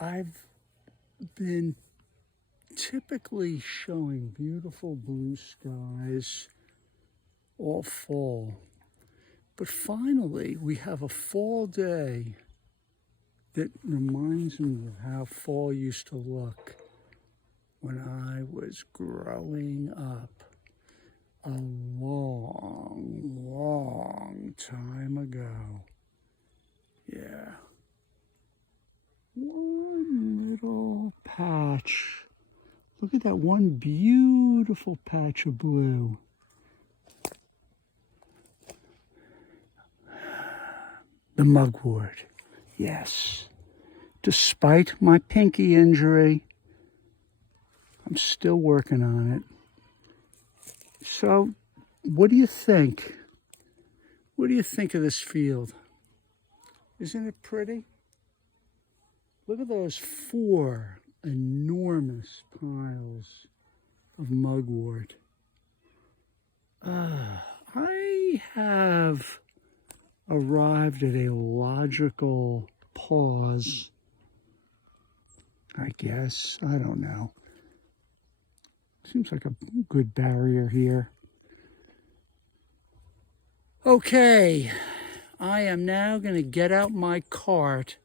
I've been typically showing beautiful blue skies all fall, but finally we have a fall day that reminds me of how fall used to look when I was growing up a long time ago. Yeah. One little patch. Look at that one beautiful patch of blue. The mugwort. Yes. Despite my pinky injury, I'm still working on it. So, what do you think? What do you think of this field? Isn't it pretty? Look at those 4 enormous piles of mugwort. I have arrived at a logical pause, I guess. I don't know. Seems like a good barrier here. Okay, I am now going to get out my cart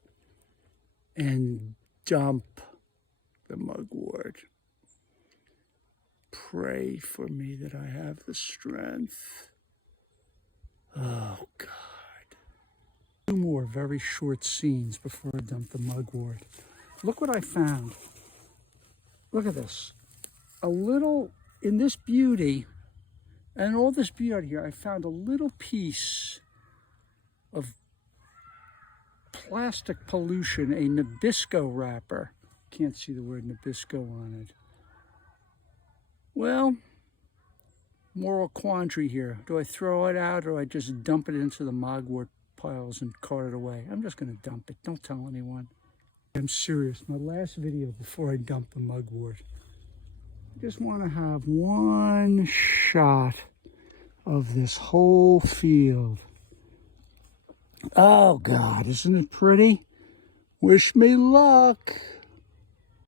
and dump the mugwort. Pray for me that I have the strength. Oh, God. 2 more very short scenes before I dump the mugwort. Look what I found. Look at this. A little, in this beauty, and all this beauty here, I found a little piece of plastic pollution, a Nabisco wrapper. Can't see the word Nabisco on it. Well, moral quandary here. Do I throw it out or do I just dump it into the mugwort piles and cart it away? I'm just going to dump it. Don't tell anyone. I'm serious. My last video before I dump the mugwort. I just want to have one shot of this whole field. Oh, God, isn't it pretty? Wish me luck.